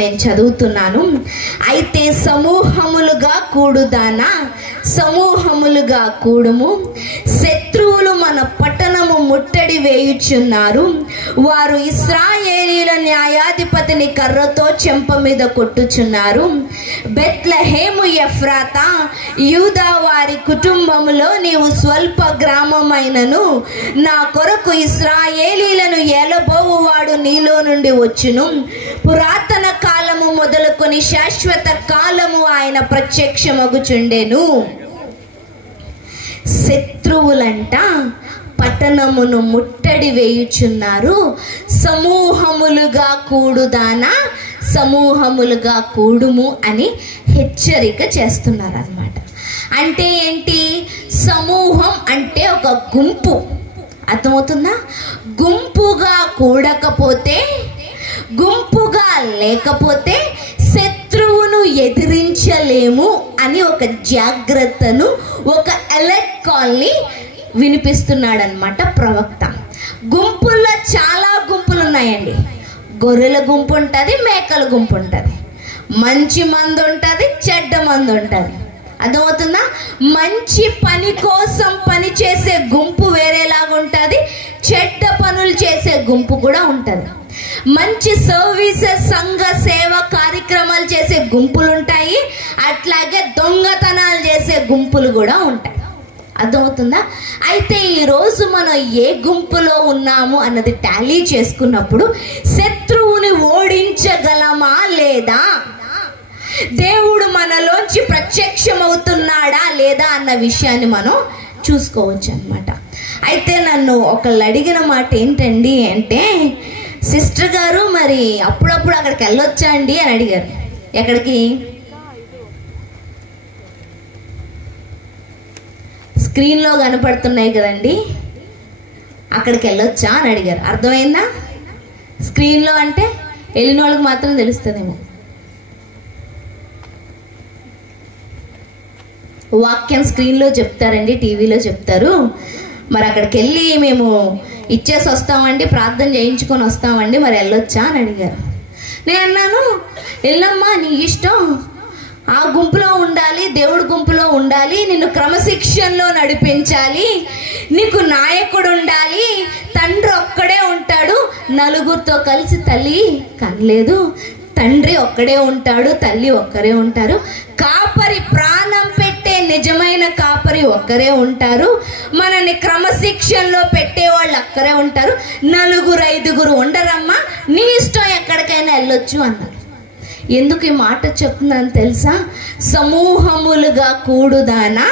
నేను చదువుతున్నాను. అయితే సమూహములుగా కూడుదానా, సమూహములుగా కూడుము. శత్రువులు మన పట్టణము ముట్టడి వేయుచున్నారు. వారు ఇశ్రాయేలీల న్యాయాధిపతిని కర్రతో చెంప మీద కొట్టుచున్నారు. బెత్లెహేము ఎఫ్రాతా, యూదా వారి కుటుంబములో నీవు స్వల్ప గ్రామమైనను నా కొరకు ఇశ్రాయేలీలను ఏలబోవు వాడు నీలో నుండి వచ్చును. పురాతన కాలము మొదలుకొని శాశ్వత కాలము ఆయన ప్రత్యక్షమగుచుండెను. శత్రువులంట పట్టణమును ముట్టడి వేయుచున్నారు. సమూహములుగా కూడుదానా, సమూహములుగా కూడుము అని హెచ్చరిక చేస్తున్నారు అన్నమాట. అంటే ఏంటి? సమూహం అంటే ఒక గుంపు. అర్థమవుతుందా? గుంపుగా కూడకపోతే, గుంపుగా లేకపోతే శత్రువును ఎదిరించలేము అని ఒక జాగ్రత్తను, ఒక అలర్ట్ కాల్ని వినిపిస్తున్నాడనమాట ప్రవక్త. గుంపుల్లో చాలా గుంపులు ఉన్నాయండి. గొర్రెల గుంపు ఉంటుంది, మేకల గుంపు ఉంటుంది, మంచి మంది ఉంటుంది, చెడ్డ మంది ఉంటుంది. అర్థమవుతుందా? మంచి పని కోసం పని చేసే గుంపు వేరేలాగా ఉంటుంది, చెడ్డ పనులు చేసే గుంపు కూడా ఉంటుంది. మంచి సర్వీసెస్, సంఘ సేవ కార్యక్రమాలు చేసే గుంపులు ఉంటాయి, అట్లాగే దొంగతనాలు చేసే గుంపులు కూడా ఉంటాయి. అర్థమవుతుందా? అయితే ఈరోజు మనం ఏ గుంపులో ఉన్నాము అన్నది టాలీ చేసుకున్నప్పుడు శత్రువుని ఓడించగలమా లేదా, దేవుడు మనలోంచి ప్రత్యక్షమవుతున్నాడా లేదా అన్న విషయాన్ని మనం చూసుకోవచ్చు అన్నమాట. అయితే నన్ను ఒకళ్ళు అడిగిన మాట ఏంటండి అంటే, సిస్టర్ గారు మరి అప్పుడప్పుడు అక్కడికి వెళ్ళొచ్చా అండి అని అడిగారు. ఎక్కడికి? స్క్రీన్లో కనపడుతున్నాయి కదండి, అక్కడికి వెళ్ళొచ్చా అని అడిగారు. అర్థమైందా? స్క్రీన్లో అంటే వెళ్ళిన వాళ్ళకి మాత్రం తెలుస్తుందేమో. వాక్యం స్క్రీన్లో చెప్తారండి, టీవీలో చెప్తారు. మరి అక్కడికి వెళ్ళి మేము ఇచ్చేసి వస్తామండి, ప్రార్థన చేయించుకొని వస్తామండి, మరి వెళ్ళొచ్చా అని అడిగారు. నేను అన్నాను, వెళ్ళమ్మా, నీ ఇష్టం. ఆ గుంపులో ఉండాలి, దేవుడి గుంపులో ఉండాలి, నిన్ను క్రమశిక్షణలో నడిపించాలి, నీకు నాయకుడు ఉండాలి. తండ్రి ఒక్కడే ఉంటాడు, నలుగురితో కలిసి తల్లి కనలేదు. తండ్రి ఒక్కడే ఉంటాడు, తల్లి ఒక్కరే ఉంటారు. కాపరి, ప్రాణం పెట్టే నిజమైన కాపరి ఒక్కరే ఉంటారు. మనని క్రమశిక్షణలో పెట్టే వాళ్ళు ఒక్కరే ఉంటారు. నలుగురు ఐదుగురు ఉండరమ్మా, నీ ఇష్టం, ఎక్కడికైనా వెళ్ళొచ్చు అన్నారు. ఎందుకు ఈ మాట చెప్తున్నాను తెలుసా? సమూహములుగా కూడుదానా,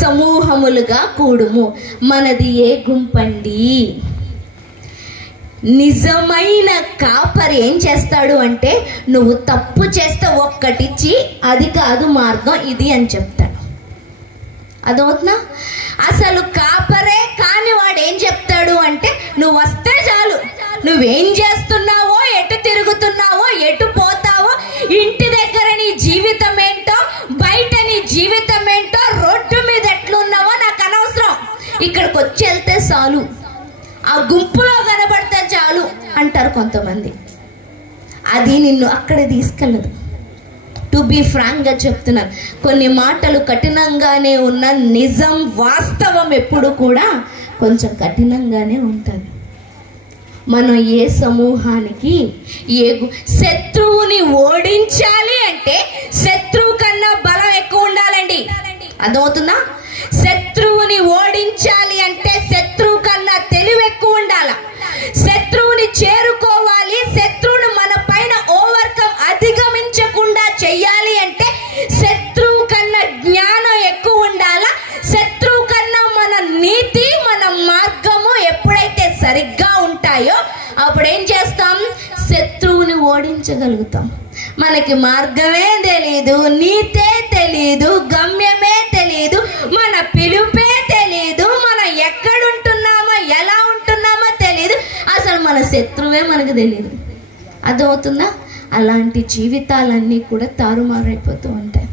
సమూహములుగా కూడుము. మనది ఏ గుంపండి? నిజమైన కాపరి ఏం చేస్తాడు అంటే, నువ్వు తప్పు చేస్తే ఒక్కటిచ్చి అది కాదు మార్గం ఇది అని చెప్తాడు. అదవుతున్నా? అసలు కాపరే కాని వాడు ఏం చెప్తాడు అంటే, నువ్వు వస్తే చాలు, నువ్వేం చేస్తున్నావో, ఎటు తిరుగుతున్నావో, ఎటు పోతావో, ఇంటి దగ్గర నీ జీవితం ఏంటో, బయట నీ జీవితం ఏంటో, రోడ్డు మీద ఎట్లున్నావో నాకు అనవసరం, ఇక్కడికి వచ్చి వెళ్తే చాలు, ఆ గుంపులో కనబడితే చాలు అంటారు కొంతమంది. అది నిన్ను అక్కడ తీసుకెళ్ళదు. టు బీ ఫ్రాంక్గా చెప్తున్నాను, కొన్ని మాటలు కఠినంగానే ఉన్న నిజం, వాస్తవం ఎప్పుడు కూడా కొంచెం కఠినంగానే ఉంటుంది. మనం ఏ సమూహానికి, శత్రువుని ఓడించాలి అంటే శత్రువు కన్నా బలం ఎక్కువ ఉండాలండి. అర్థమవుతుందా? శత్రువుని ఓడించాలి అంటే శత్రువు కన్నా తెలివి ఎక్కువ ఉండాల. శత్రువుని చేరుకోవాలి, శత్రువుని మన పైన ఓవర్కమ్, అధిగమించకుండా చెయ్యాలి అంటే శత్రువు కన్నా జ్ఞానం ఎక్కువ ఉండాలా. శత్రువు కన్నా మన నీతి, మన మార్గము ఎప్పుడైతే సరిగ్గా ఉంటాయో అప్పుడు ఏం చేస్తాం? శత్రువుని ఓడించగలుగుతాం. మనకి మార్గమే తెలీదు, నీతే తెలీదు, గమ్యమే తెలీదు, మన పిలుపే తెలీదు, మనం ఎక్కడుంటున్నామో, ఎలా ఉంటున్నామో తెలీదు, అసలు మన శత్రువే మనకు తెలీదు. అదవుతుందా? అలాంటి జీవితాలన్నీ కూడా తారుమారైపోతూ ఉంటాయి.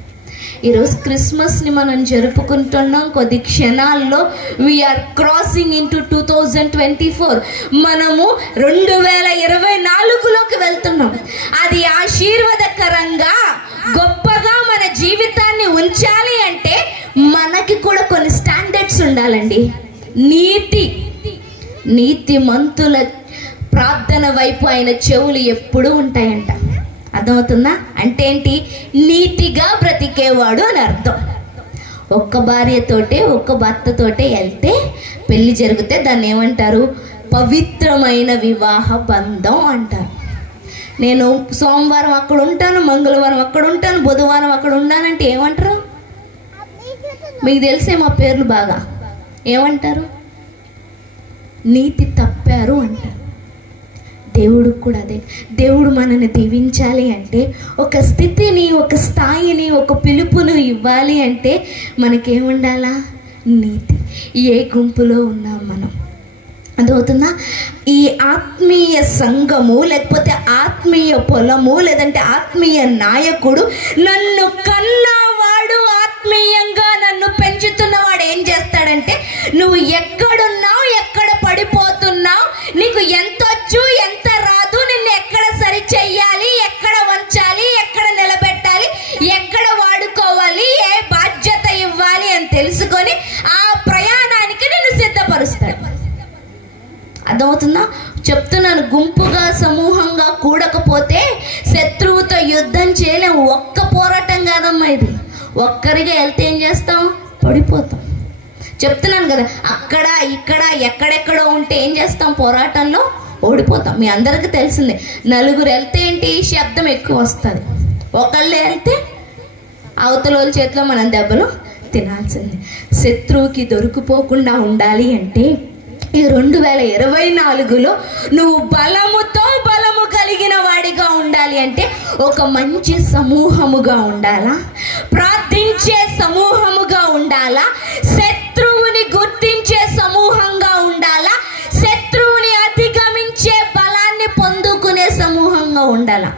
ఈరోజు క్రిస్మస్ని మనం జరుపుకుంటున్నాం. కొద్ది క్షణాల్లో వీఆర్ క్రాసింగ్ ఇన్ టు 2024. మనము 2024లోకి వెళ్తున్నాం. అది ఆశీర్వాదకరంగా గొప్పగా మన జీవితాన్ని ఉంచాలి అంటే మనకి కూడా కొన్ని స్టాండర్డ్స్ ఉండాలండి. నీతిమంతుల ప్రార్థన వైపు ఆయన చెవులు ఎప్పుడూ ఉంటాయంట. అర్థమవుతుందా? అంటే ఏంటి? నీతిగా బ్రతికేవాడు అని అర్థం. ఒక్క భార్యతోటే ఒక్క భర్తతోటే వెళ్తే పెళ్లి జరిగితే దాన్ని ఏమంటారు? పవిత్రమైన వివాహ బంధం అంటారు. నేను సోమవారం అక్కడ ఉంటాను, మంగళవారం అక్కడ ఉంటాను, బుధవారం అక్కడ ఉన్నానంటే ఏమంటారు? మీకు తెలిసే మా పేర్లు బాగా ఏమంటారు? నీతి తప్పారు అంటారు. దేవుడు కూడా అదే. దేవుడు మనల్ని దీవించాలి అంటే, ఒక స్థితిని, ఒక స్థాయిని, ఒక పిలుపును ఇవ్వాలి అంటే మనకేముండాలా? నీతి. ఏ గుంపులో ఉన్నాం మనం? అదవుతుందా? ఈ ఆత్మీయ సంఘము లేకపోతే ఆత్మీయ పొలము లేదంటే ఆత్మీయ నాయకుడు, నన్ను కన్నవాడు, ఆత్మీయంగా నన్ను పెంచుతున్నవాడు ఏం చేస్తాడంటే, నువ్వు ఎక్కడున్నావు, ఎక్కడ పడిపోతున్నావు, నీకు ఎంత వచ్చు ఎంత రాదు, నిన్ను ఎక్కడ సరి చెయ్యాలి, ఎక్కడ వంచాలి, ఎక్కడ నిలబెట్టాలి, ఎక్కడ వాడుకోవాలి, ఏ బాధ్యత ఇవ్వాలి అని తెలుసుకొని ఆ ప్రయాణానికి నిన్ను సిద్ధపరుస్తాడు. అర్థమవుతుందా? చెప్తున్నాను. గుంపుగా సమూహంగా కూడకపోతే శత్రువుతో యుద్ధం చేయలేము. ఒక్క పోరాటం కాదమ్మా ఇది. ఒక్కరిగా వెళ్తే ఏం చేస్తాం? పడిపోతాం. చెప్తున్నాను కదా, అక్కడ ఇక్కడ ఎక్కడెక్కడో ఉంటే ఏం చేస్తాం? పోరాటంలో ఓడిపోతాం. మీ అందరికీ తెలిసిందే. నలుగురు వెళ్తే ఏంటి? శబ్దం ఎక్కువ వస్తుంది. ఒకళ్ళు వెళ్తే అవతల వాళ్ళ చేతిలో మనం దెబ్బలు తినాల్సిందే. శత్రువుకి దొరికిపోకుండా ఉండాలి అంటే ఈ 2024లో నువ్వు బలము కలిగిన వాడిగా ఉండాలి అంటే ఒక మంచి సమూహముగా ఉండాలా, ప్రార్థించే సమూహముగా ఉండాలా, శత్రువుని గుర్తించే సమూహంగా ఉండాలా, శత్రువుని అధిగమించే బలాన్ని పొందుకునే సమూహంగా ఉండాలా.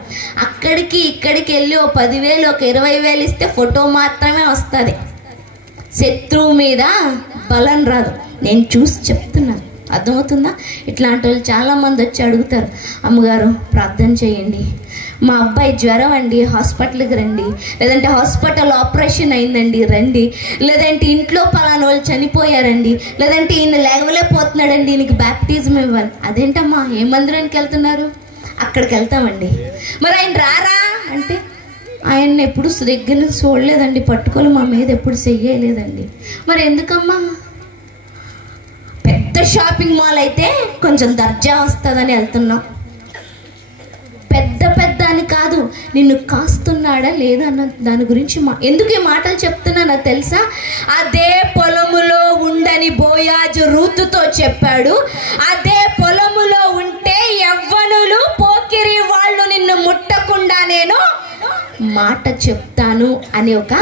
అక్కడికి ఇక్కడికి వెళ్ళి ఓ 10,000 ఒక 20,000 ఇస్తే ఫోటో మాత్రమే వస్తుంది. శత్రువు మీద బలం రాదు. నేను చూసి చెప్తున్నాను. అర్థమవుతుందా? ఇట్లాంటి వాళ్ళు చాలామంది వచ్చి అడుగుతారు, అమ్మగారు ప్రార్థన చేయండి, మా అబ్బాయి జ్వరం అండి, హాస్పిటల్కి రండి, లేదంటే హాస్పిటల్ ఆపరేషన్ అయిందండి రండి, లేదంటే ఇంట్లో పలానా వాళ్ళు చనిపోయారండి, లేదంటే ఈయన లేవలేకపోతున్నాడండి, ఈయనకి బ్యాప్టిజం ఇవ్వాలి. అదేంటమ్మా ఏ మందిరానికి వెళ్తున్నారు? అక్కడికి వెళ్తామండి. మరి ఆయన రారా అంటే, ఆయన్ని ఎప్పుడు దగ్గర నుంచి చూడలేదండి, పట్టుకోలు మా మీద ఎప్పుడు చెయ్యలేదండి. మరి ఎందుకమ్మా? పెద్ద షాపింగ్ మాల్ అయితే కొంచెం దర్జా వస్తుందని వెళ్తున్నాం. పెద్ద అని కాదు, నిన్ను కాస్తున్నాడా లేదా అన్న దాని గురించి ఎందుకు ఈ మాటలు చెప్తున్నానో తెలుసా? అదే పొలములో ఉండని బోయాజు రూతుతో చెప్పాడు, అదే పొలములో ఉంటే యవ్వనులు పోకిరి వాళ్ళు నిన్ను ముట్టకుండా నేను మాట చెప్తాను అని ఒక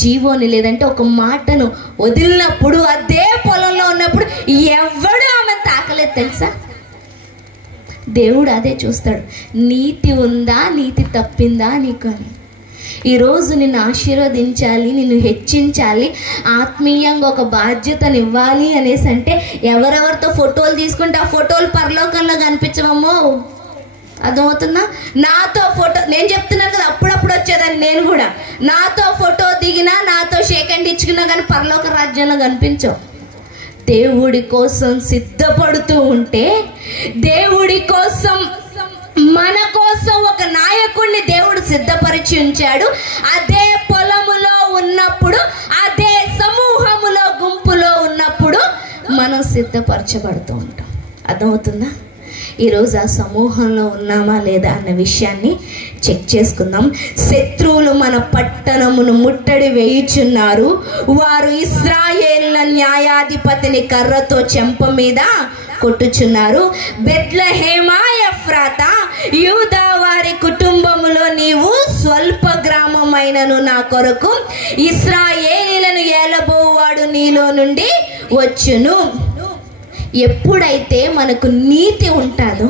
జీవోని లేదంటే ఒక మాటను వదిలినప్పుడు, అదే పొలంలో ఉన్నప్పుడు ఎవడు ఆమె తాకలేదు తెలుసా? దేవుడు అదే చూస్తాడు. నీతి ఉందా, నీతి తప్పిందా నీకు అని. ఈరోజు నిన్ను ఆశీర్వదించాలి, నిన్ను హెచ్చించాలి, ఆత్మీయంగా ఒక బాధ్యతను ఇవ్వాలి అనేసి అంటే ఎవరెవరితో ఫోటోలు తీసుకుంటే ఆ ఫోటోలు పరలోకంలో కనిపించవమ్మో. అర్థమవుతుందా? నాతో ఫోటో, నేను చెప్తున్నాను కదా, అప్పుడప్పుడు వచ్చేదాన్ని నేను కూడా. నాతో ఫోటో దిగినా, నాతో షేక్ హ్యాండ్ ఇచ్చుకున్నా కానీ పరలోక రాజ్యంలో కనిపించవు. దేవుడి కోసం సిద్ధపడుతూ ఉంటే, దేవుడి కోసం మన కోసం ఒక నాయకుడిని దేవుడు సిద్ధపరిచి ఉంచాడు. అదే పొలములో ఉన్నప్పుడు, అదే సమూహములో గుంపులో ఉన్నప్పుడు మనం సిద్ధపరచబడుతూ ఉంటాం. అర్థమవుతుందా? ఈరోజు ఆ సమూహంలో ఉన్నామా లేదా అన్న విషయాన్ని చెక్ చేసుకుందాం. శత్రువులు మన పట్టణమును ముట్టడి వేయుచున్నారు. వారు ఇశ్రాయేలుల న్యాయాధిపతిని కర్రతో చెంప మీద కొట్టుచున్నారు. బెత్లెహేమా ఎఫ్రాతా, యూదా వారి కుటుంబములో నీవు స్వల్ప గ్రామమైనను నా కొరకు ఇశ్రాయేలీలను ఏలబోవాడు నీలో నుండి వచ్చును. ఎప్పుడైతే మనకు నీతి ఉంటుందో,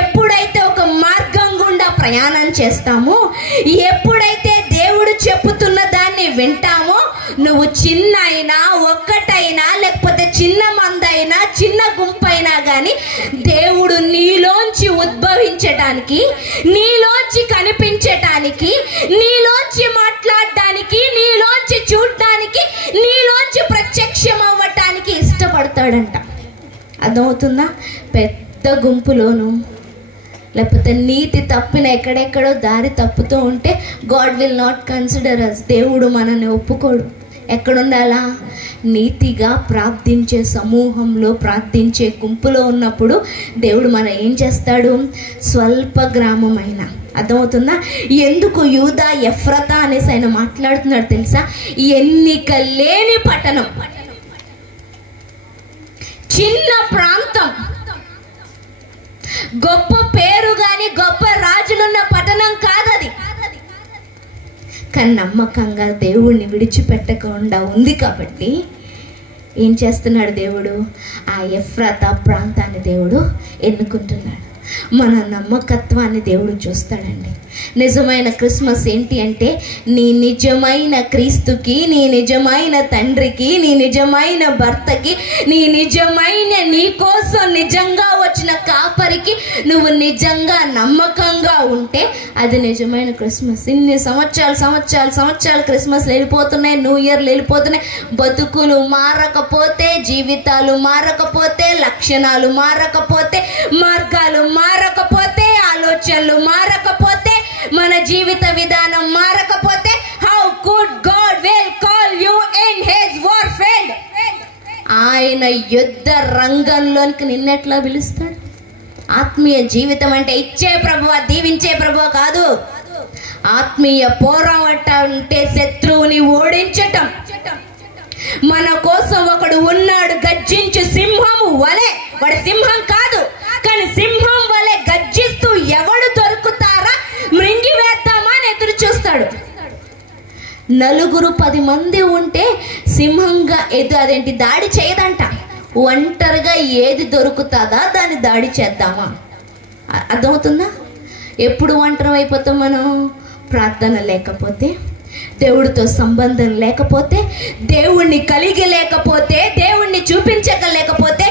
ఎప్పుడైతే ఒక మార్గం గుండా ప్రయాణం చేస్తామో, ఎప్పుడైతే దేవుడు చెప్పుతున్న దాన్ని సత్యాన్ని వింటామో, నువ్వు చిన్న అయినా ఒక్కటైనా లేకపోతే చిన్న మందైనా చిన్న గుంపైనా కానీ దేవుడు నీలోంచి ఉద్భవించటానికి, నీలోంచి కనిపించటానికి, నీలోంచి మాట్లాడటానికి, నీలోంచి చూడటానికి, నీలోంచి ప్రత్యక్షం అవ్వటానికి ఇష్టపడతాడంట. అర్థమవుతుందా? పెద్ద గుంపులోను లేకపోతే నీతి తప్పిన ఎక్కడెక్కడో దారి తప్పుతూ ఉంటే గాడ్ విల్ నాట్ కన్సిడర్ అస్. దేవుడు మనల్ని ఒప్పుకోడు. ఎక్కడుండాలా? నీతిగా ప్రార్థించే సమూహంలో, ప్రార్థించే గుంపులో ఉన్నప్పుడు దేవుడు మనం ఏం చేస్తాడు? స్వల్ప గ్రామమైన, అర్థమవుతుందా? ఎందుకు యూదా ఎఫ్రతా అనేసి ఆయన మాట్లాడుతున్నాడు తెలుసా? ఎన్నిక లేని పట్టణం, చిన్న ప్రాంతం, గొప్ప పేరు గాని గొప్ప రాజులున్న పట్టణం కాదది. కానీ నమ్మకంగా దేవుణ్ణి విడిచిపెట్టకుండా ఉంది కాబట్టి ఏం చేస్తున్నాడు దేవుడు? ఆ ఎఫ్రాతా ప్రాంతాన్ని దేవుడు ఎన్నుకుంటున్నాడు. మన నమ్మకత్వాన్ని దేవుడు చూస్తాడండి. నిజమైన క్రిస్మస్ ఏంటి అంటే నీ నిజమైన క్రీస్తుకి, నీ నిజమైన తండ్రికి, నీ నిజమైన భర్తకి, నీ నిజమైన నీ కోసం నిజంగా వచ్చిన కాపరికి నువ్వు నిజంగా నమ్మకంగా ఉంటే అది నిజమైన క్రిస్మస్. ఇన్ని సంవత్సరాలు క్రిస్మస్ వెళ్ళిపోతున్నాయి, న్యూ ఇయర్లు వెళ్ళిపోతున్నాయి. బతుకులు మారకపోతే, జీవితాలు మారకపోతే, లక్షణాలు మారకపోతే, మార్గాలు మారకపోతే, ఆలోచనలు మారకపోతే, మన జీవిత విధానం మారకపోతే how could God will call you in his warfield? ఆయన యుద్ధ రంగంలోనికి నిన్నెట్లా పిలుస్తాడు? ఆత్మీయ జీవితం అంటే ఇచ్చే ప్రభువా, దీవించే ప్రభువా కాదు. ఆత్మీయ పోరాటం అంటే శత్రువుని ఓడించటం. మన కోసం ఒకడు ఉన్నాడు, గర్జించు సింహము వలె. వాడు సింహం కాదు, కానీ సింహం వలె గర్జిస్తూ ఎవడు దొరుకుతారా మృంగి వేద్దామా అని ఎదురు చూస్తాడు. 9-10 మంది ఉంటే సింహంగా అదేంటి దాడి చేయదంట. ఒంటరిగా ఏది దొరుకుతుందా దాన్ని దాడి చేద్దామా? అర్థమవుతుందా? ఎప్పుడు ఒంటరి అయిపోతాం మనం? ప్రార్థన లేకపోతే, దేవుడితో సంబంధం లేకపోతే, దేవుణ్ణి కలిగి లేకపోతే, దేవుణ్ణి చూపించలేకపోతే,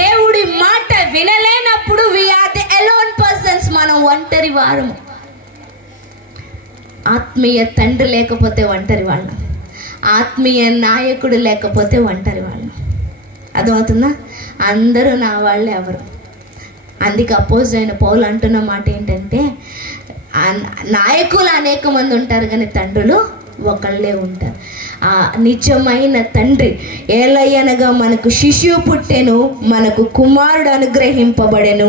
దేవుడి మాట వినలేనప్పుడు we are the alone persons. మనం ఒంటరి వారము. ఆత్మీయ తండ్రి లేకపోతే ఒంటరి వాళ్ళం, ఆత్మీయ నాయకుడు లేకపోతే ఒంటరి వాళ్ళం. అర్థమవుతుందా? అందరూ నా వాళ్ళు ఎవరు? అందుకే అపోజ్ అయిన పౌలు అంటున్న మాట ఏంటంటే నాయకులు అనేక మంది ఉంటారు కానీ తండ్రులు ఒకళ్ళే ఉంటారు. ఆ నిజమైన తండ్రి ఏలయనగా మనకు శిశువు పుట్టెను, మనకు కుమారుడు అనుగ్రహింపబడెను,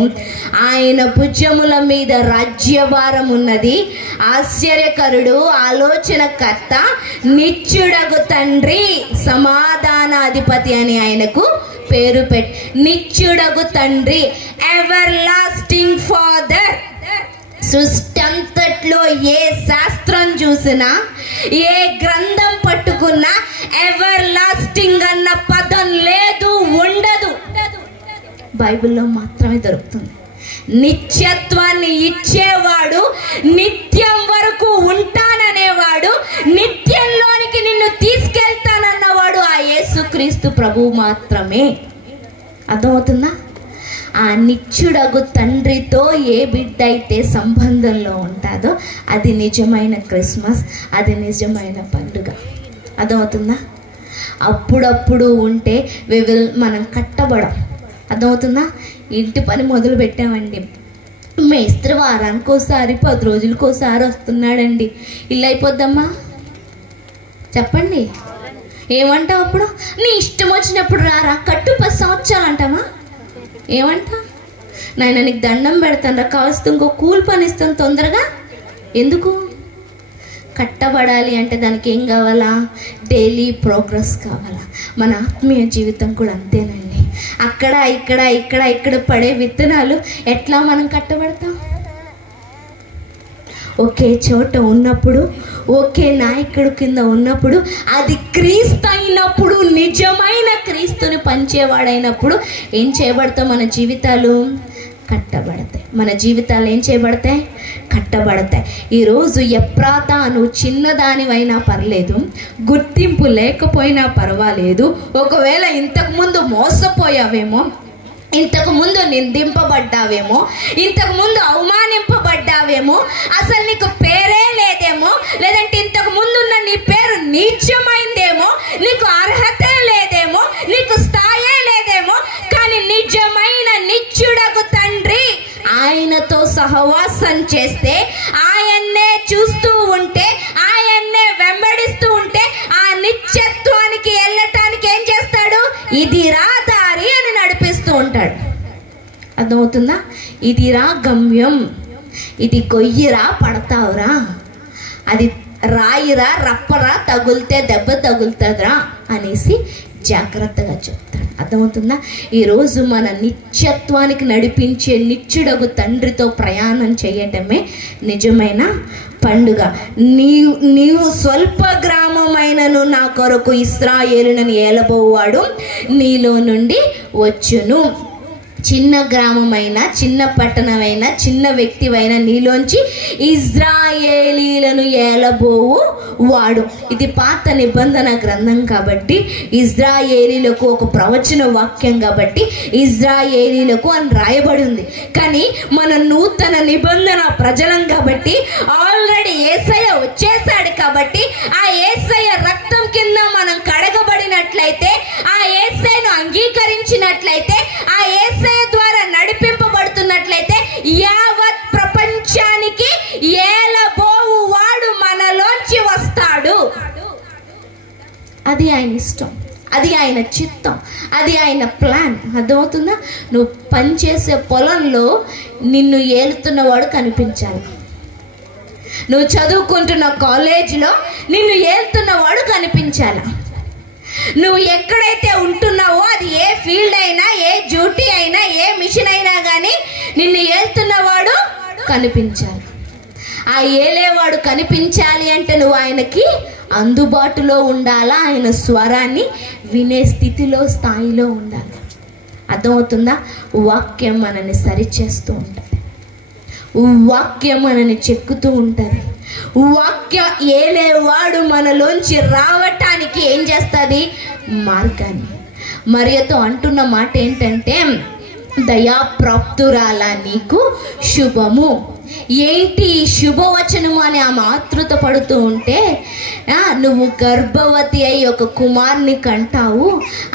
ఆయన భుజముల మీద రాజ్యభారం ఉన్నది, ఆశ్చర్యకరుడు, ఆలోచనకర్త, నిత్యుడగు తండ్రి, సమాధానాధిపతి అని ఆయనకు పేరు పెట్టి. నిత్యుడగు తండ్రి, ఎవర్ లాస్టింగ్ ఫాదర్. సృష్టి అంతట్లో ఏ శాస్త్రం చూసినా, ఏ గ్రంథం పట్టుకున్నా ఎవర్ లాస్టింగ్ అన్న పదం లేదు, ఉండదు. బైబిల్లో మాత్రమే దొరుకుతుంది. నిత్యత్వాన్ని ఇచ్చేవాడు, నిత్యం వరకు ఉంటాననేవాడు, నిత్యంలోనికి నిన్ను తీసుకెళ్తానన్నవాడు ఆ యేసుక్రీస్తు ప్రభువు మాత్రమే. అర్థమవుతుందా? ఆ నిత్యుడగు తండ్రితో ఏ బిడ్డ అయితే సంబంధంలో ఉంటుందో అది నిజమైన క్రిస్మస్, అది నిజమైన పండుగ. అర్థమవుతుందా? అప్పుడప్పుడు ఉంటే మనం కట్టబడం. అర్థమవుతుందా? ఇంటి పని మొదలు పెట్టామండి, మేస్త్రి వారానికోసారి 10 రోజులకోసారి వస్తున్నాడండి, ఇల్లు అయిపోద్దమ్మా? చెప్పండి, ఏమంటావు? అప్పుడు నీ ఇష్టం వచ్చినప్పుడు రారా, కట్టు 10 సంవత్సరాలు అంటామా? ఏమంటా? నాయన నీకు దండం పెడతాను రా, కావలసి ఇంకో కూలి పని ఇస్తాను తొందరగా. ఎందుకు? కట్టబడాలి అంటే దానికి ఏం కావాలా? డైలీ ప్రోగ్రెస్ కావాలా. మన ఆత్మీయ జీవితం కూడా అంతేనండి. అక్కడ ఇక్కడ ఇక్కడ ఇక్కడ పడే విత్తనాలు ఎట్లా మనం కట్టబడతాం? ఒకే చోట ఉన్నప్పుడు, ఒకే నాయకుడు కింద ఉన్నప్పుడు, అది క్రీస్తు అయినప్పుడు, నిజమైన క్రీస్తుని పంచేవాడైనప్పుడు ఏం చేయబడతాం? మన జీవితాలు కట్టబడతాయి. మన జీవితాలు ఏం చేయబడతాయి? కట్టబడతాయి. ఈరోజు ఎప్రాతా నువ్వు చిన్నదానివైనా పర్లేదు, గుర్తింపు లేకపోయినా పర్వాలేదు, ఒకవేళ ఇంతకుముందు మోసపోయావేమో, ఇంతకుముందు నిందింపబడ్డావేమో, ఇంతకుముందు అవమానింపబడ్డావేమో, అసలు నీకు పేరే లేదేమో, లేదంటే ఇంతకు ముందు ఉన్న నీ పేరు నీచమైందేమో, నీకు అర్హతే లేదేమో, నీకు స్థాయే లేదేమో, కానీ నిజమైన నిత్యుడగు తండ్రి ఆయనతో సహవాసం చేస్తే, ఆయన్నే చూస్తూ ఉంటే, ఆయన్నే వెంబడిస్తూ ఉంటే ఆ నిత్యత్వానికి వెళ్ళటానికి ఏం చేస్తాడు? ఇది రా దారి అని నడిపిస్తూ ఉంటాడు. అర్థమవుతుందా? ఇది రా గమ్యం, ఇది గొయ్యిరా పడతావురా, అది రాయిరా రప్పరా తగులితే దెబ్బ తగులుతుందిరా అనేసి జాగ్రత్తగా చెప్తాడు. అర్థమవుతుందా? ఈరోజు మన నిత్యత్వానికి నడిపించే నిత్యుడగు తండ్రితో ప్రయాణం చేయటమే నిజమైన పండుగ. నీవు స్వల్ప గ్రామమైనను నా కొరకు ఇశ్రాయేలునని ఏలబోవాడు నీలో నుండి వచ్చును. చిన్న గ్రామమైనా, చిన్న పట్టణమైనా, చిన్న వ్యక్తివైనా నీలోంచి ఇజ్రాయేలీలను ఏలబోవు వాడు. ఇది పాత నిబంధన గ్రంథం కాబట్టి ఇజ్రాయేలీలకు ఒక ప్రవచన వాక్యం కాబట్టి ఇజ్రాయేలీలకు అని రాయబడి ఉంది. కానీ మన నూతన నిబంధన ప్రజలం కాబట్టి ఆల్రెడీ యేసయ్య వచ్చేసాడు కాబట్టి ఆ యేసయ్య రక్తం కింద మనం కడగబడినట్లయితే, ఆ యేసయ్యను అంగీకరించినట్లయితే, ఆ యేసయ్య ద్వారా నడిపింపబడుతున్నట్లయితే యావత్ ప్రపంచానికి ఏలబోవు వాడు మనలోంచి వస్తాడు. అది ఆయన ఇష్టం, అది ఆయన చిత్తం, అది ఆయన ప్లాన్. అర్థమవుతుందా? నువ్వు పనిచేసే పొలంలో నిన్ను ఏలుతున్నవాడు కనిపించాలి. నువ్వు చదువుకుంటున్న కాలేజీలో నిన్ను ఏలుతున్నవాడు కనిపించాలి. నువ్వు ఎక్కడైతే ఉంటున్నావో అది ఏ ఫీల్డ్ అయినా, ఏ డ్యూటీ అయినా, ఏ మిషన్ అయినా కానీ నిన్ను ఏలుతున్నవాడు కనిపించాలి. ఆ ఏలేవాడు కనిపించాలి అంటే నువ్వు ఆయనకి అందుబాటులో ఉండాలా, ఆయన స్వరాన్ని వినే స్థితిలో, స్థాయిలో ఉండాలి. అర్థమవుతుందా? వాక్యం మనల్ని సరిచేస్తూ ఉంటుంది, వాక్యం మనల్ని చెక్కుతూ ఉంటుంది. వాక్యం ఏలేవాడు మనలోంచి రావటానికి ఏం చేస్తుంది? మార్గాన్ని. మరియతో అంటున్న మాట ఏంటంటే, దయాప్రాప్తురాల నీకు శుభము. ఏంటి శుభవచనము అని ఆమె ఆతృత పడుతూ ఉంటే, నువ్వు గర్భవతి అయి ఒక కుమారుని కంటావు,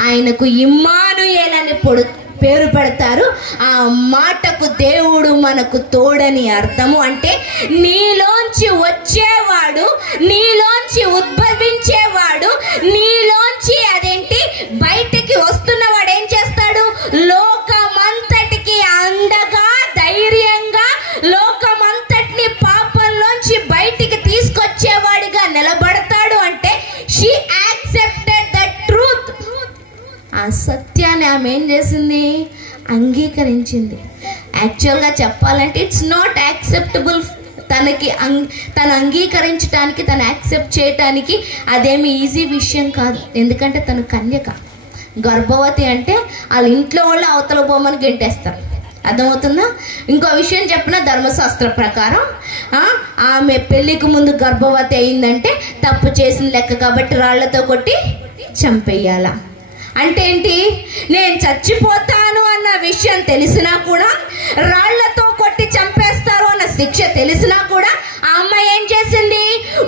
ఆయనకు ఇమ్మానుయేల్ అని పేరు పెడతారు. ఆ మాటకు దేవుడు మనకు తోడని అర్థము. అంటే నీలోంచి వచ్చేవాడు, నీలోంచి ఉద్భవించేవాడు, నీలోంచి అదేంటి బయటికి వస్తున్నవాడు ఏం చేస్తాడు? లోకమంతటికి అండగా, ధైర్యంగా, లోకమంతటిని పాపంలోంచి బయటికి తీసుకొచ్చేవాడిగా నిలబడతాడు. అంటే షీ యాక్సెప్టెడ్ ద ట్రూత్. ఆ సత్యాన్ని ఆమె ఏం చేసింది? అంగీకరించింది. యాక్చువల్గా చెప్పాలంటే ఇట్స్ నాట్ యాక్సెప్టబుల్. తను అంగీకరించడానికి, తను యాక్సెప్ట్ చేయటానికి అదేమి ఈజీ విషయం కాదు. ఎందుకంటే తను కన్యక, గర్భవతి. అంటే వాళ్ళ ఇంట్లో వాళ్ళు అవతల బొమ్మని గెంటేస్తారు. అర్థమవుతుందా? ఇంకో విషయం చెప్పిన, ధర్మశాస్త్ర ప్రకారం ఆమె పెళ్లికి ముందు గర్భవతి అయిందంటే తప్పు చేసిన లెక్క కాబట్టి రాళ్లతో కొట్టి చంపేయాల. అంటే ఏంటి? నేను చచ్చిపోతాను అన్న విషయం తెలిసినా కూడా, రాళ్లతో కొట్టి చంపేస్తారు అన్న శిక్ష తెలిసినా కూడా ఆ అమ్మాయి ఏం చేసింది?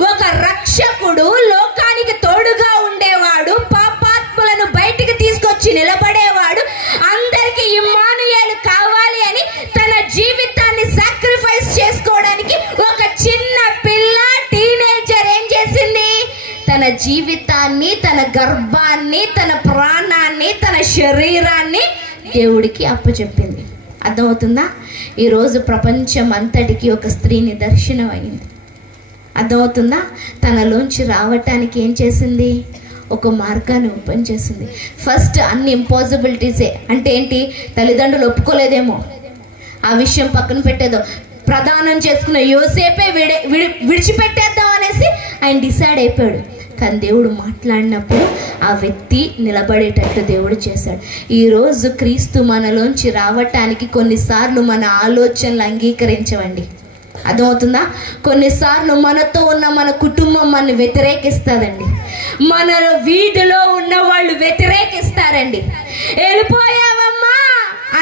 ఒక రక్షకుడు, లోకానికి తోడుగా ఉండేవాడు, పాపాత్ములను బయటికి తీసుకొచ్చి నిలబడేవాడు, అందరికీ ఇమ్మానుయేలు కావాలి అని తన జీవితాన్ని సాక్రిఫైస్ చేసుకోవడానికి ఒక చిన్న పిల్ల, టీనేజర్ ఏం చేసింది? తన జీవితాన్ని, తన గర్భాన్ని, తన ప్రాణాన్ని, తన శరీరాన్ని దేవుడికి అప్పచెప్పింది. అర్థమవుతుందా? ఈరోజు ప్రపంచం అంతటికి ఒక స్త్రీ నిదర్శనం అయింది. అర్థమవుతుందా? తనలోంచి రావటానికి ఏం చేసింది? ఒక మార్గాన్ని ఓపెన్ చేసింది. ఫస్ట్ అన్ని ఇంపాసిబిలిటీసే. అంటే ఏంటి? తల్లిదండ్రులు ఒప్పుకోలేదేమో, ఆ విషయం పక్కన పెట్టేదో, ప్రదానం చేసుకున్న యోసేపే విడిచిపెట్టేద్దాం అనేసి ఆయన డిసైడ్ అయిపోయాడు. కానీ దేవుడు మాట్లాడినప్పుడు ఆ వ్యక్తి నిలబడేటట్టు దేవుడు చేశాడు. ఈరోజు క్రీస్తు మనలోంచి రావటానికి కొన్నిసార్లు మన ఆలోచనలు అంగీకరించవండి. అర్థమవుతుందా? కొన్నిసార్లు మనతో ఉన్న మన కుటుంబం మనల్ని వ్యతిరేకిస్తుందండి. మన వీధిలో ఉన్న వాళ్ళు వ్యతిరేకిస్తారండి. వెళ్ళిపోయావమ్మా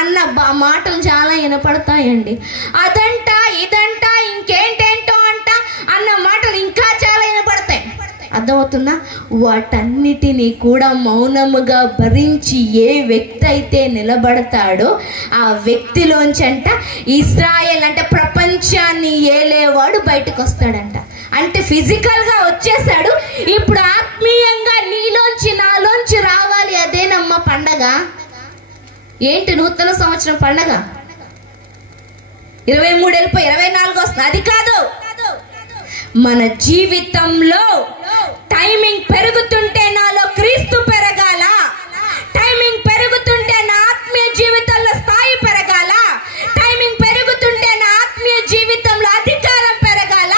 అన్న మాటలు చాలా వినపడతాయండి. అదంట ఇదంట ఇంకేంటేంటో అంట అన్న మాటలు ఇంకా చాలా వినపడతాయి. అర్థమవుతుందా? వాటన్నిటినీ కూడా మౌనముగా భరించి ఏ వ్యక్తి అయితే నిలబడతాడో ఆ వ్యక్తిలోంచి అంట ఇశ్రాయేల్ అంటే ప్రపంచాన్ని ఏలేవాడు బయటకు వస్తాడంట. అంటే ఫిజికల్గా వచ్చేసాడు, ఇప్పుడు ఆత్మీయంగా నీలోంచి నాలోంచి రావాలి. అదేనమ్మా పండగ. ఏంటి నూతన సంవత్సరం పండగ? 23 వెళ్ళిపోయి 24 వస్తుంది, అది కాదు. మన జీవితంలో టైమింగ్ పెరుగుతుంటే నాలో క్రీస్తు పెరగాల, టైమింగ్ పెరుగుతుంటే నా ఆత్మీయ జీవితంలో స్థాయి పెరగాల, టైమింగ్ పెరుగుతుంటే నా ఆత్మీయ జీవితంలో అధికారం పెరగాల,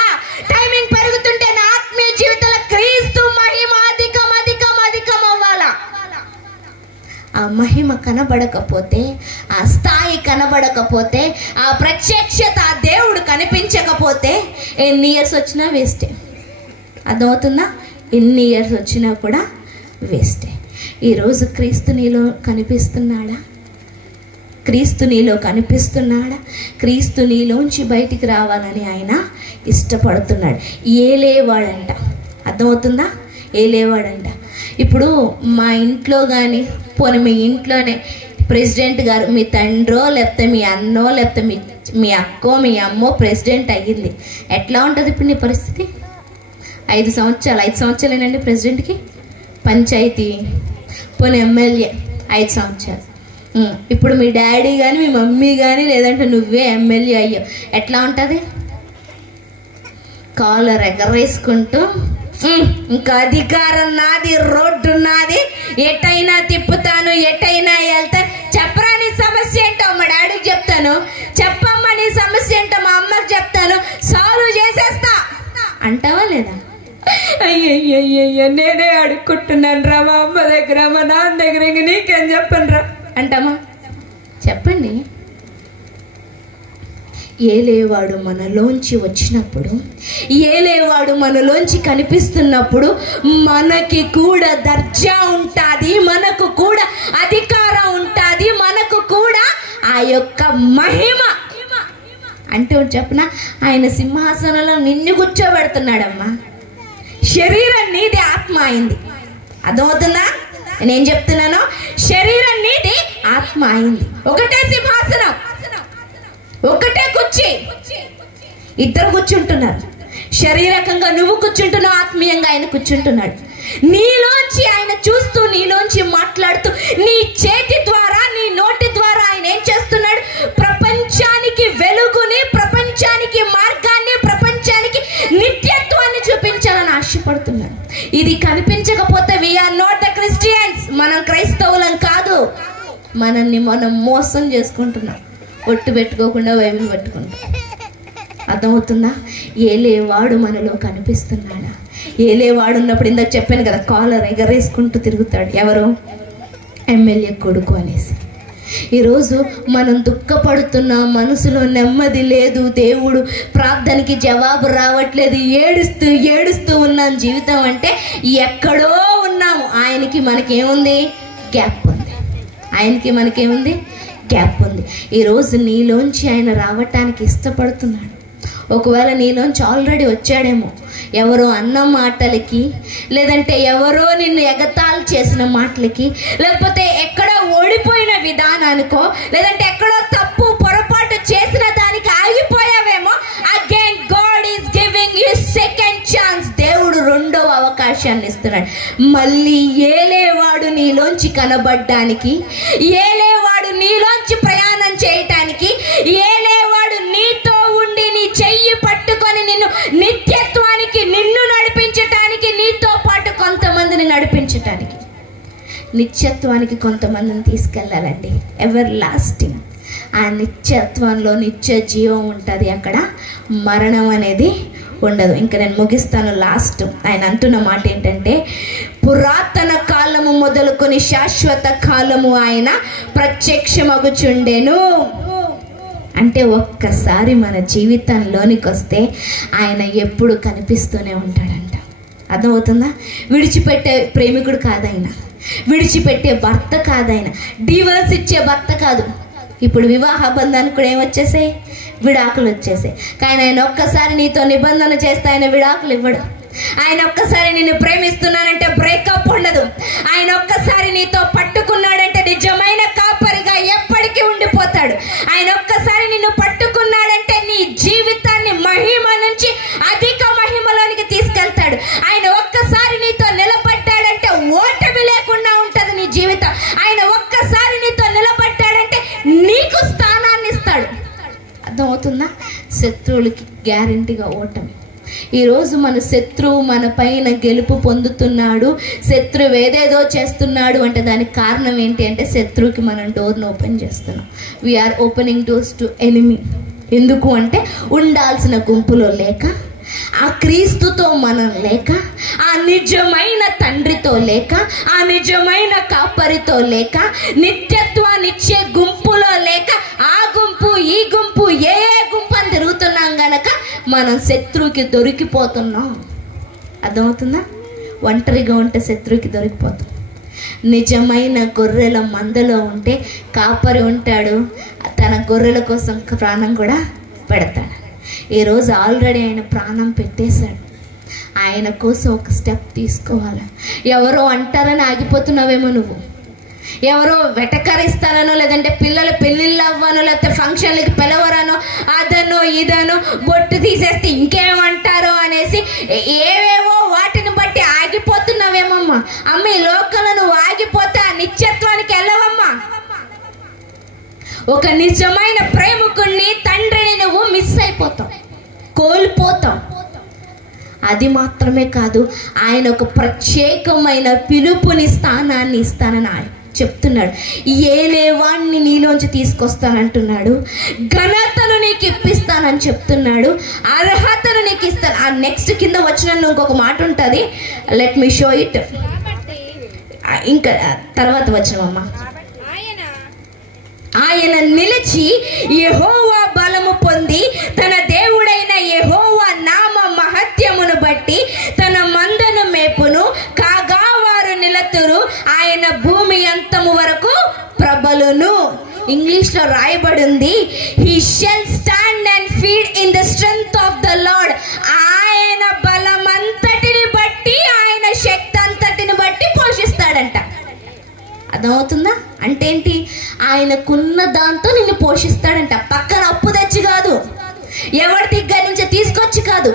టైమింగ్ పెరుగుతుంటే నా ఆత్మీయ జీవితంలో క్రీస్తు మహిమ అధికం అధికం అధికం అవ్వాలా. ఆ మహిమ కనబడకపోతే, ఆ స్థాయి కనబడకపోతే, ఆ ప్రత్యక్షత ఆ దేవుడు కనిపించకపోతే ఎన్ని ఇయర్స్ వచ్చినా వేస్టే. అర్థమవుతుందా? ఎన్ని ఇయర్స్ వచ్చినా కూడా వేస్టే. ఈరోజు క్రీస్తు నీలో కనిపిస్తున్నాడా? క్రీస్తు నీలో కనిపిస్తున్నాడా? క్రీస్తు నీలోంచి బయటికి రావాలని ఆయన ఇష్టపడుతున్నాడు. ఏలేవాడంట. అర్థమవుతుందా? ఏలేవాడంట. ఇప్పుడు మా ఇంట్లో కానీ పోనీ మీ ఇంట్లోనే ప్రెసిడెంట్ గారు, మీ తండ్రో లేకపోతే మీ అన్నో లేకపోతే మీ అక్కో మీ అమ్మో ప్రెసిడెంట్ అయ్యింది, ఎట్లా ఉంటుంది ఇప్పుడు నీ పరిస్థితి? 5 సంవత్సరాలేనండి ప్రెసిడెంట్కి. పంచాయతీ పోనీ ఎమ్మెల్యే 5 సంవత్సరాలు. ఇప్పుడు మీ డాడీ కానీ మీ మమ్మీ కానీ లేదంటే నువ్వే ఎమ్మెల్యే అయ్యావు, ఎట్లా ఉంటుంది? కాలర్ ఎగరేసుకుంటూ ఇంకా అధికారం నాది, రోడ్డు నాది, ఎటైనా తిప్పుతాను, ఎటైనా వెళ్తాను. చెప్పరా నీ సమస్య ఏంటో? మా డాడీకి చెప్తాను. చెప్పమ్మా నీ సమస్య ఏంటో? మా అమ్మకి చెప్తాను. సాల్వ్ చేసేస్తా అంటావా లేదా? అయ్యయ్యయ్యో నేనే అడుక్కుంటున్నాను రా మా అమ్మ దగ్గర, మా నాన్న దగ్గర, ఇంక నీకేం చెప్పను రా అంటామా? చెప్పండి. ఏలేవాడు మనలోంచి వచ్చినప్పుడు, ఏలేవాడు మనలోంచి కనిపిస్తున్నప్పుడు మనకి కూడా దర్జా ఉంటుంది, మనకు కూడా అధికారం ఉంటుంది, మనకు కూడా ఆ యొక్క మహిమ. అంటే చెప్పిన ఆయన సింహాసనంలో నిన్ను కూర్చోబెడుతున్నాడమ్మా. శరీరం నీది, ఆత్మ అయింది. అర్థమవుతుందా నేను చెప్తున్నాను? శరీరం నీది, ఆత్మ అయింది. ఒకటే సింహాసనం, ఒకటే కుర్చీ, ఇద్దరు కూర్చుంటున్నారు. శరీరకంగా నువ్వు కూర్చుంటున్నావు, ఆత్మీయంగా ఆయన కూర్చుంటున్నాడు. నీలోంచి ఆయన చూస్తూ, నీలోంచి మాట్లాడుతూ, నీ చేతి ద్వారా, నీ నోటి ద్వారా ఆయన ఏం చేస్తున్నాడు? ప్రపంచానికి వెలుగుని, ప్రపంచానికి మార్గాన్ని, ప్రపంచానికి నిత్యత్వాన్ని చూపించాలని ఆశపడుతున్నాడు. ఇది కనిపించకపోతే వీఆర్ నాట్ ద క్రిస్టియన్స్. మనం క్రైస్తవులం కాదు. మనల్ని మనం మోసం చేసుకుంటున్నాం, ఒట్టు పెట్టుకోకుండా వైవిని పట్టుకుంటాం. అర్థమవుతుందా? ఏలేవాడు మనలో కనిపిస్తున్నాడా? ఏలేవాడు ఉన్నప్పుడు ఇందాక చెప్పాను కదా, కాలర్ ఎగరేసుకుంటూ తిరుగుతాడు. ఎవరు? ఎమ్మెల్యే కొడుకు అనేసి. ఈరోజు మనం దుఃఖపడుతున్నాం, మనసులో నెమ్మది లేదు, దేవుడు ప్రార్థనకి జవాబు రావట్లేదు, ఏడుస్తూ ఏడుస్తూ ఉన్నాం. జీవితం అంటే ఎక్కడో ఉన్నాము. ఆయనకి మనకేముంది? గ్యాప్ ఉంది. ఆయనకి మనకేముంది? గ్యాప్ ఉంది. ఈరోజు నీలోంచి ఆయన రావటానికి ఇష్టపడుతున్నాడు. ఒకవేళ నీలోంచి ఆల్రెడీ వచ్చాడేమో, ఎవరో అన్న మాటలకి, లేదంటే ఎవరో నిన్ను ఎగతాళి చేసిన మాటలకి, లేకపోతే ఎక్కడో ఓడిపోయిన విధానానికో, లేదంటే ఎక్కడో తప్పు పొరపాటు చేసిన దానికి ఆగిపోయావేమో. Again God is giving you second chance. దేవుడు రెండవ అవకాశాన్ని ఇస్తున్నాడు. మళ్ళీ ఏలేవాడు నీలోంచి కనబడ్డానికి, ఏలేవాడు నీలోంచి ప్రయాణం చేయటానికి, ఏలేవాడు నీతో ఉండి నీ చెయ్యి పట్టుకొని నిన్ను నిత్యత్వానికి, నిన్ను నడిపించటానికి, నీతో పాటు కొంతమందిని నడిపించటానికి, నిత్యత్వానికి కొంతమందిని తీసుకెళ్ళాలండి. Ever lasting. ఆ నిత్యత్వంలో నిత్య జీవం ఉంటుంది. అక్కడ మరణం అనేది ఉండదు. ఇంకా నేను ముగిస్తాను. లాస్ట్ ఆయన అంటున్న మాట ఏంటంటే, పురాతన కాలము మొదలుకొని శాశ్వత కాలము ఆయన ప్రత్యక్షమగుచుండెను. అంటే ఒక్కసారి మన జీవితంలోనికి వస్తే ఆయన ఎప్పుడు కనిపిస్తూనే ఉంటాడంట. అర్థమవుతుందా? విడిచిపెట్టే ప్రేమికుడు కాదైనా, విడిచిపెట్టే భర్త కాదైనా, డివోర్స్ ఇచ్చే భర్త కాదు. ఇప్పుడు వివాహ బంధానికి కూడా ఏమొచ్చేసాయి? విడాకులు వచ్చేసాయి. కానీ ఆయన ఒక్కసారి నీతో నిబంధన చేస్తే ఆయన విడాకులు ఇవ్వడు. ఆయన ఒక్కసారి నిన్ను ప్రేమిస్తున్నానంటే బ్రేకప్ ఉండదు. ఆయన ఒక్కసారి నీతో పట్టుకున్నాడంటే నిజమైన కాపరిగా ఎప్పటికీ ఉండిపోతాడు. ఆయన ఒక్కసారి నిన్ను పట్టుకున్నాడంటే నీ జీవితాన్ని మహిమ నుంచి అధిక మహిమలోనికి తీసుకెళ్తాడు. ఆయన ఒక్కసారి నీతో నిలబడ్డాడంటే ఓటమి లేకుండా ఉంటది నీ జీవితం. ఆయన ఒక్కసారి నీతో నిలబడ్డాడంటే నీకు స్థానాన్ని ఇస్తాడు. అర్థమవుతుందా? శత్రువులకి గ్యారెంటీగా ఓటమి. ఈరోజు మన శత్రువు మన పైన గెలుపు పొందుతున్నాడు, శత్రువు ఏదేదో చేస్తున్నాడు అంటే దానికి కారణం ఏంటి అంటే, శత్రువుకి మనం డోర్ను ఓపెన్ చేస్తున్నాం. We are opening doors to enemy. ఎందుకు అంటే, ఉండాల్సిన గుంపులో లేక, ఆ క్రీస్తుతో మనం లేక, ఆ నిజమైన తండ్రితో లేక, ఆ నిజమైన కాపరితో లేక, నిత్యత్వాన్నిచ్చే గుంపులో లేక, ఆ గుంపు ఈ గుంపు ఏ గుంపు అని తిరుగుతున్నాం గనక మనం శత్రువుకి దొరికిపోతున్నాం. అర్థమవుతుందా? ఒంటరిగా ఉంటే శత్రువుకి దొరికిపోతాం. నిజమైన గొర్రెల మందలో ఉంటే కాపరి ఉంటాడు, తన గొర్రెల కోసం ప్రాణం కూడా పెడతాడు. ఈరోజు ఆల్రెడీ ఆయన ప్రాణం పెట్టేశాడు. ఆయన కోసం ఒక స్టెప్ తీసుకోవాలి. ఎవరో అంటారని ఆగిపోతున్నావేమో నువ్వు. ఎవరో వెటకరిస్తానో, లేదంటే పిల్లల పెళ్ళిళ్ళు అవ్వనో, లేకపోతే ఫంక్షన్లకి పిలవరానో, అదనో ఇదనో, బొట్టు తీసేస్తే ఇంకేమంటారో అనేసి ఏవేవో వాటిని బట్టి ఆగిపోతున్నావేమమ్మా. అమ్మ, ఈ లోకంలో నువ్వు ఆగిపోతే ఆ నిత్యత్వానికి వెళ్ళవమ్మా. ఒక నిజమైన ప్రేమికుణ్ణి, తండ్రిని నువ్వు మిస్ అయిపోతావు, కోల్పోతావు. అది మాత్రమే కాదు, ఆయన ఒక ప్రత్యేకమైన పిలుపుని, స్థానాన్ని ఇస్తానని ఆయన చెప్తున్నాడు. ఏలేవాణ్ణి నీలోంచి తీసుకొస్తానంటున్నాడు, ఘనతను నీకు ఇప్పిస్తానని చెప్తున్నాడు, అర్హతను నీకు ఇస్తాను. ఆ నెక్స్ట్ కింద వచ్చిన ఇంకొక మాట ఉంటుంది, లెట్ మీ షో ఇట్. ఇంకా తర్వాత వచ్చినమ్మా, ఆయన నిలిచి యెహోవా బలము పొంది తన దేవుడైన యెహోవా నామ మహత్యమును బట్టి తన మందను మేపును, కాగా వారు నిలతురు, ఆయన భూమి అంతము వరకు ప్రబలును. ఇంగ్లీష్ లో రాయబడింది, he shall stand and feed in the strength of the lord. ఆయన బలమంతటిని బట్టి, ఆయన శక్తి అంతటిని బట్టి పోషిస్తాడంట. అర్థమవుతుందా? అంటే ఏంటి? ఆయనకున్న దాంతో నిన్ను పోషిస్తాడంట. పక్కన అప్పు తెచ్చి కాదు, ఎవరి దగ్గర నుంచి తీసుకొచ్చి కాదు.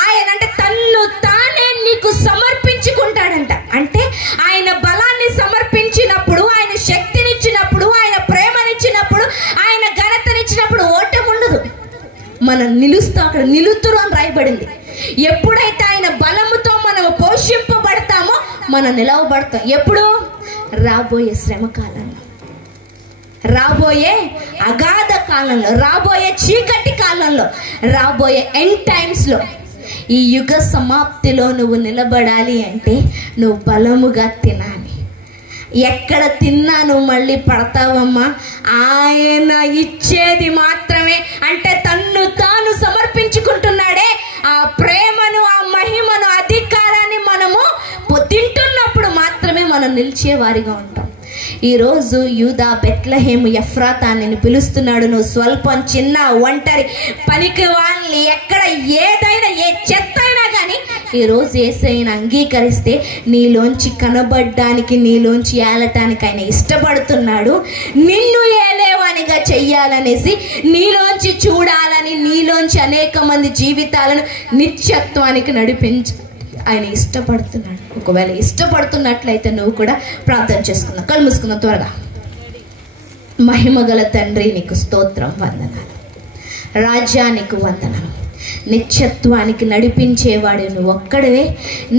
ఆయన అంటే తన్ను తానే నీకు సమర్పించుకుంటాడంట. అంటే ఆయన బలాన్ని సమర్పించినప్పుడు, ఆయన శక్తినిచ్చినప్పుడు, ఆయన ప్రేమనిచ్చినప్పుడు, ఆయన ఘనతనిచ్చినప్పుడు ఓటమి ఉండదు. మనం నిలుస్తాం, అక్కడ నిలుతురు అని రాయబడింది. ఎప్పుడైతే ఆయన బలముతో మనం పోషింపబడతామో మనం నిలవబడతాం. ఎప్పుడు? రాబోయే శ్రమ కాలంలో, రాబోయే అగాధ కాలంలో, రాబోయే చీకటి కాలంలో, రాబోయే ఎండ్ టైమ్స్లో, ఈ యుగ సమాప్తిలో నువ్వు నిలబడాలి అంటే నువ్వు బలముగా తినాలి. ఎక్కడ తిన్నా నువ్వు మళ్ళీ పడతావమ్మా. ఆయన ఇచ్చేది మాత్రమే, అంటే తన్ను తాను సమర్పించుకుంటున్నాడే, ఆ ప్రేమను, ఆ మహిమను, అధికారాన్ని మనము తింటున్నప్పుడు మాత్రమే మనం నిలిచేవారిగా ఉంటాం. ఈరోజు యూదా, బెత్లెహేము, ఎఫ్రాతా నిన్ను పిలుస్తున్నాడు. నువ్వు స్వల్పం, చిన్న, ఒంటరి, పనికి వాళ్ళని, ఎక్కడ ఏదైనా, ఏ చెత్త అయినా కానీ ఈరోజు యేసయ్యను అంగీకరిస్తే నీలోంచి కనబడ్డానికి, నీలోంచి ఏలటానికి ఆయన ఇష్టపడుతున్నాడు. నిన్ను ఏలేవానిగా చెయ్యాలనేసి, నీలోంచి చూడాలని, నీలోంచి అనేక మంది జీవితాలను నిత్యత్వానికి నడిపించి ఆయన ఇష్టపడుతున్నాడు. ఒకవేళ ఇష్టపడుతున్నట్లయితే నువ్వు కూడా ప్రార్థన చేసుకుందాం. కళ్ళు మూసుకుందాం త్వరగా. మహిమగల తండ్రి, నీకు స్తోత్రం, వందనాలు. రాజ్యానికి వందనాలు. నిత్యత్వానికి నడిపించేవాడు నువ్వు ఒక్కడవే.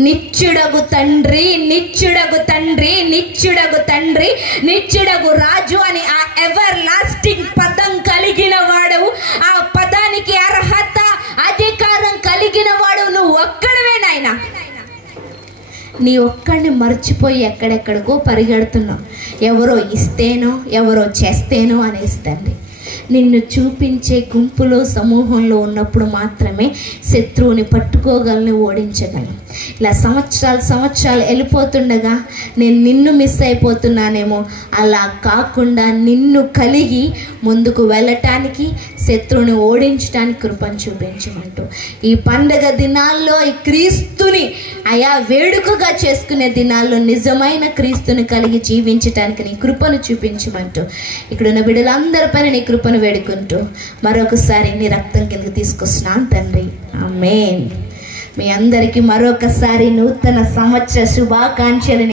నిత్యుడగు తండ్రి, నిత్యుడగు తండ్రి, నిత్యుడగు తండ్రి, నిత్యుడగు రాజు అని ఆ ఎవర్ లాస్టింగ్ పదం కలిగిన వాడవు. ఆ పదానికి అర్హత, అధికారం కలిగిన వాడు నాయనా. నీ ఒక్కడిని మర్చిపోయి ఎక్కడెక్కడికో పరిగెడుతున్నావు. ఎవరో ఇస్తేనో ఎవరో చేస్తేనో అనేసి తండ్రి. నిన్ను చూపించే గుంపులో సమూహంలో ఉన్నప్పుడు మాత్రమే శత్రువుని పట్టుకోగలను, ఓడించగలను. ఇలా సంవత్సరాలు వెళ్ళిపోతుండగా నేను నిన్ను మిస్ అయిపోతున్నానేమో, అలా కాకుండా నిన్ను కలిగి ముందుకు వెళ్ళటానికి, శత్రువుని ఓడించడానికి కృపను చూపించమంటూ ఈ పండగ దినాల్లో ఈ క్రీస్తుని వేడుకగా చేసుకునే దినాల్లో నిజమైన క్రీస్తుని కలిగి జీవించటానికి నీ కృపను చూపించమంటూ ఇక్కడున్న బిడ్డలందరిపైన నీ కృపను వేడుకుంటూ మరొకసారి నీ రక్తం కిందకి తీసుకొస్తున్నాను తండ్రి. ఆమేన్. మీ అందరికీ మరొకసారి నూతన సంవత్సర శుభాకాంక్షలు.